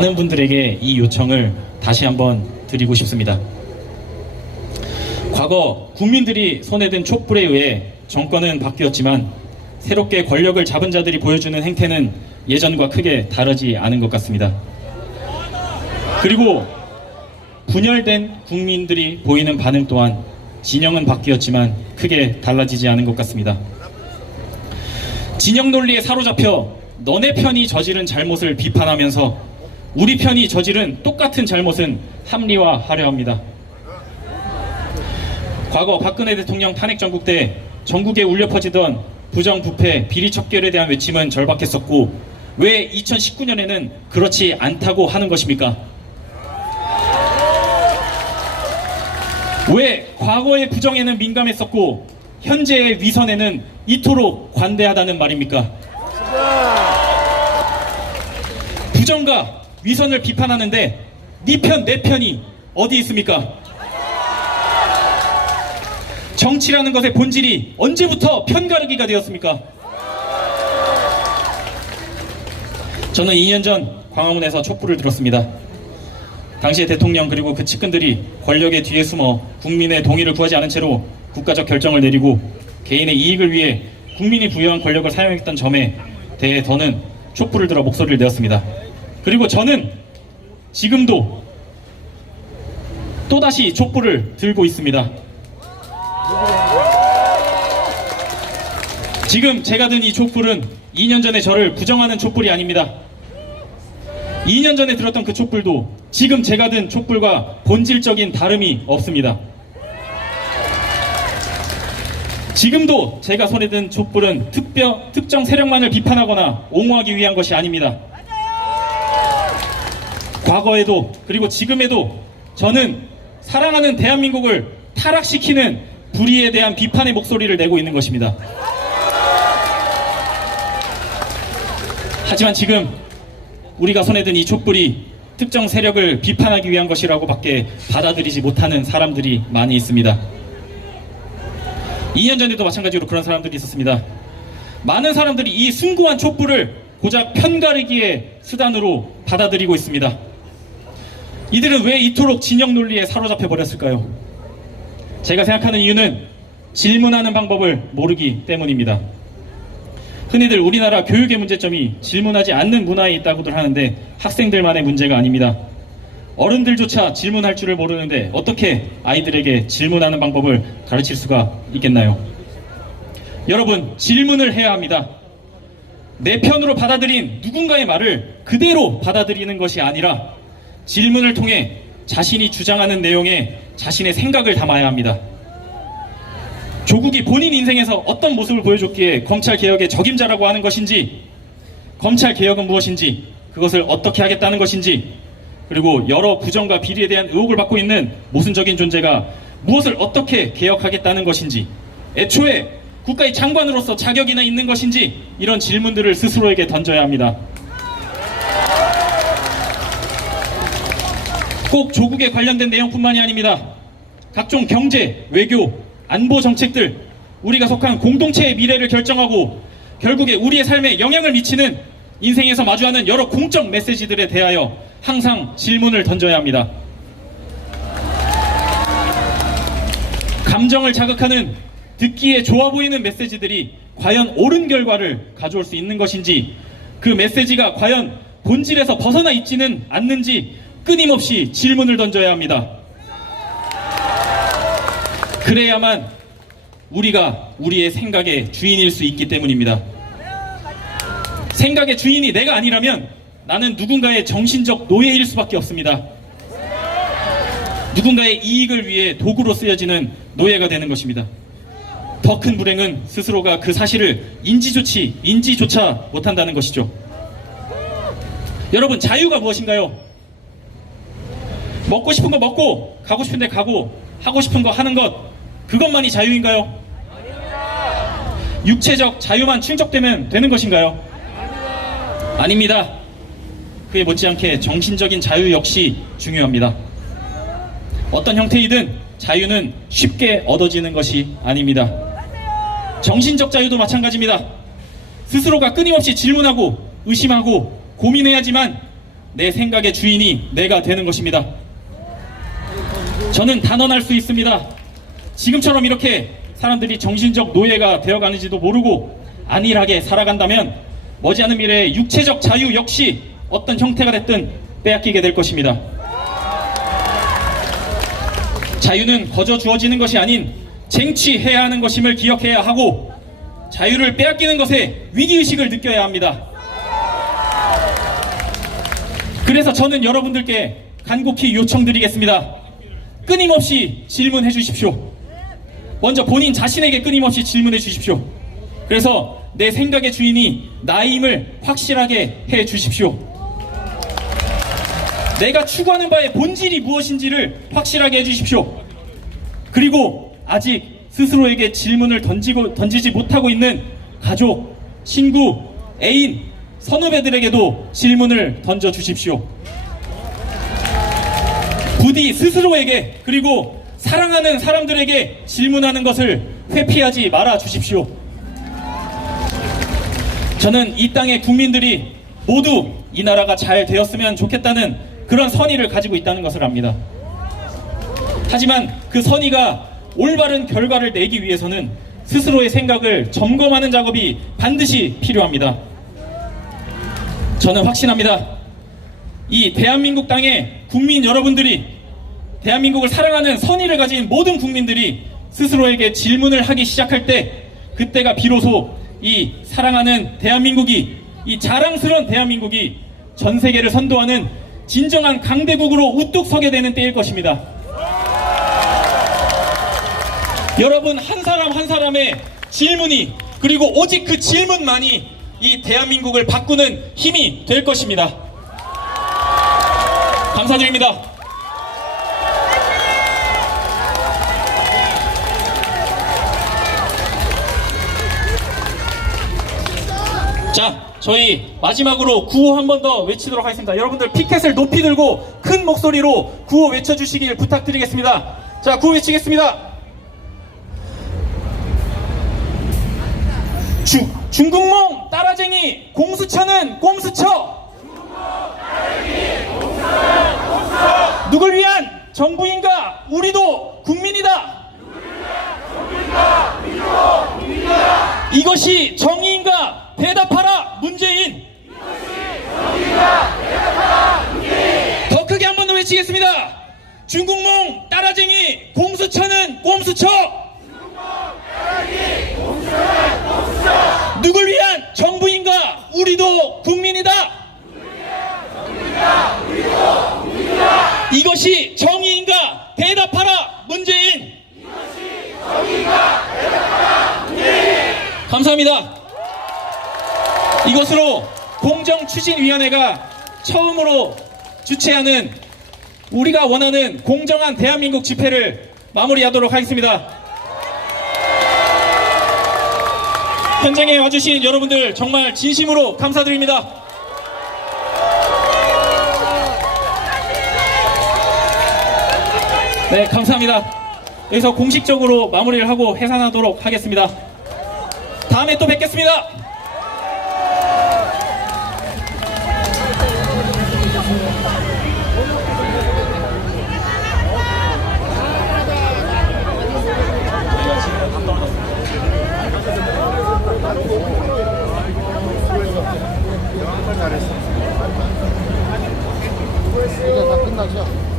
많은 분들에게 이 요청을 다시 한번 드리고 싶습니다. 과거 국민들이 손에 든 촛불에 의해 정권은 바뀌었지만 새롭게 권력을 잡은 자들이 보여주는 행태는 예전과 크게 다르지 않은 것 같습니다. 그리고 분열된 국민들이 보이는 반응 또한 진영은 바뀌었지만 크게 달라지지 않은 것 같습니다. 진영 논리에 사로잡혀 너네 편이 저지른 잘못을 비판하면서 우리 편이 저지른 똑같은 잘못은 합리화하려 합니다. 과거 박근혜 대통령 탄핵 전국 때 전국에 울려 퍼지던 부정부패, 비리척결에 대한 외침은 절박했었고 왜 2019년에는 그렇지 않다고 하는 것입니까? 왜 과거의 부정에는 민감했었고 현재의 위선에는 이토록 관대하다는 말입니까? 부정과 위선을 비판하는데 네 편, 내 편이 어디 있습니까? 정치라는 것의 본질이 언제부터 편가르기가 되었습니까? 저는 2년 전 광화문에서 촛불을 들었습니다. 당시의 대통령 그리고 그 측근들이 권력의 뒤에 숨어 국민의 동의를 구하지 않은 채로 국가적 결정을 내리고 개인의 이익을 위해 국민이 부여한 권력을 사용했던 점에 대해 저는 촛불을 들어 목소리를 내었습니다. 그리고 저는 지금도 또다시 촛불을 들고 있습니다. 지금 제가 든 이 촛불은 2년 전에 저를 부정하는 촛불이 아닙니다. 2년 전에 들었던 그 촛불도 지금 제가 든 촛불과 본질적인 다름이 없습니다. 지금도 제가 손에 든 촛불은 특정 세력만을 비판하거나 옹호하기 위한 것이 아닙니다. 과거에도 그리고 지금에도 저는 사랑하는 대한민국을 타락시키는 불의에 대한 비판의 목소리를 내고 있는 것입니다. 하지만 지금 우리가 손에 든 이 촛불이 특정 세력을 비판하기 위한 것이라고 밖에 받아들이지 못하는 사람들이 많이 있습니다. 2년 전에도 마찬가지로 그런 사람들이 있었습니다. 많은 사람들이 이 숭고한 촛불을 고작 편가르기의 수단으로 받아들이고 있습니다. 이들은 왜 이토록 진영 논리에 사로잡혀 버렸을까요? 제가 생각하는 이유는 질문하는 방법을 모르기 때문입니다. 흔히들 우리나라 교육의 문제점이 질문하지 않는 문화에 있다고들 하는데 학생들만의 문제가 아닙니다. 어른들조차 질문할 줄을 모르는데 어떻게 아이들에게 질문하는 방법을 가르칠 수가 있겠나요? 여러분, 질문을 해야 합니다. 내 편으로 받아들인 누군가의 말을 그대로 받아들이는 것이 아니라 질문을 통해 자신이 주장하는 내용에 자신의 생각을 담아야 합니다. 조국이 본인 인생에서 어떤 모습을 보여줬기에 검찰개혁의 적임자라고 하는 것인지, 검찰개혁은 무엇인지, 그것을 어떻게 하겠다는 것인지, 그리고 여러 부정과 비리에 대한 의혹을 받고 있는 모순적인 존재가 무엇을 어떻게 개혁하겠다는 것인지, 애초에 국가의 장관으로서 자격이나 있는 것인지, 이런 질문들을 스스로에게 던져야 합니다. 꼭 조국에 관련된 내용뿐만이 아닙니다. 각종 경제, 외교, 안보 정책들, 우리가 속한 공동체의 미래를 결정하고 결국에 우리의 삶에 영향을 미치는 인생에서 마주하는 여러 공적 메시지들에 대하여 항상 질문을 던져야 합니다. 감정을 자극하는 듣기에 좋아 보이는 메시지들이 과연 옳은 결과를 가져올 수 있는 것인지, 그 메시지가 과연 본질에서 벗어나 있지는 않는지 끊임없이 질문을 던져야 합니다. 그래야만 우리가 우리의 생각의 주인일 수 있기 때문입니다. 생각의 주인이 내가 아니라면 나는 누군가의 정신적 노예일 수밖에 없습니다. 누군가의 이익을 위해 도구로 쓰여지는 노예가 되는 것입니다. 더 큰 불행은 스스로가 그 사실을 인지조차 못한다는 것이죠. 여러분, 자유가 무엇인가요? 먹고 싶은 거 먹고, 가고 싶은 데 가고, 하고 싶은 거 하는 것, 그것만이 자유인가요? 육체적 자유만 충족되면 되는 것인가요? 아닙니다. 그에 못지않게 정신적인 자유 역시 중요합니다. 어떤 형태이든 자유는 쉽게 얻어지는 것이 아닙니다. 정신적 자유도 마찬가지입니다. 스스로가 끊임없이 질문하고 의심하고 고민해야지만 내 생각의 주인이 내가 되는 것입니다. 저는 단언할 수 있습니다. 지금처럼 이렇게 사람들이 정신적 노예가 되어가는지도 모르고 안일하게 살아간다면 머지않은 미래에 육체적 자유 역시 어떤 형태가 됐든 빼앗기게 될 것입니다. 자유는 거저 주어지는 것이 아닌 쟁취해야 하는 것임을 기억해야 하고 자유를 빼앗기는 것에 위기의식을 느껴야 합니다. 그래서 저는 여러분들께 간곡히 요청드리겠습니다. 끊임없이 질문해 주십시오. 먼저 본인 자신에게 끊임없이 질문해 주십시오. 그래서 내 생각의 주인이 나임을 확실하게 해 주십시오. 내가 추구하는 바의 본질이 무엇인지를 확실하게 해 주십시오. 그리고 아직 스스로에게 질문을 던지지 못하고 있는 가족, 친구, 애인, 선후배들에게도 질문을 던져 주십시오. 부디 스스로에게 그리고 사랑하는 사람들에게 질문하는 것을 회피하지 말아 주십시오. 저는 이 땅의 국민들이 모두 이 나라가 잘 되었으면 좋겠다는 그런 선의를 가지고 있다는 것을 압니다. 하지만 그 선의가 올바른 결과를 내기 위해서는 스스로의 생각을 점검하는 작업이 반드시 필요합니다. 저는 확신합니다. 이 대한민국 땅의 국민 여러분들이, 대한민국을 사랑하는 선의를 가진 모든 국민들이 스스로에게 질문을 하기 시작할 때, 그때가 비로소 이 사랑하는 대한민국이, 이 자랑스러운 대한민국이 전 세계를 선도하는 진정한 강대국으로 우뚝 서게 되는 때일 것입니다. 여러분 한 사람 한 사람의 질문이, 그리고 오직 그 질문만이 이 대한민국을 바꾸는 힘이 될 것입니다. 감사드립니다. 자, 저희 마지막으로 구호 한 번 더 외치도록 하겠습니다. 여러분들 피켓을 높이 들고 큰 목소리로 구호 외쳐주시길 부탁드리겠습니다. 자, 구호 외치겠습니다. 중국몽 따라쟁이 공수처는 꼼수처. 누굴 위한 정부인가? 우리도 국민이다. 이것이 정의인가? 대답하라 문재인. 더 크게 한 번 더 외치겠습니다. 중국몽 따라쟁이 공수처는 꼼수처. 누굴 위한 정부인가? 우리도 국민이다. 이것이 정의인가? 대답하라 문재인. 감사합니다. 이것으로 공정추진위원회가 처음으로 주최하는 우리가 원하는 공정한 대한민국 집회를 마무리하도록 하겠습니다. 현장에 와주신 여러분들 정말 진심으로 감사드립니다. 네, 감사합니다. 여기서 공식적으로 마무리를 하고 해산하도록 하겠습니다. 다음에 또 뵙겠습니다. 이제 다 끝났죠?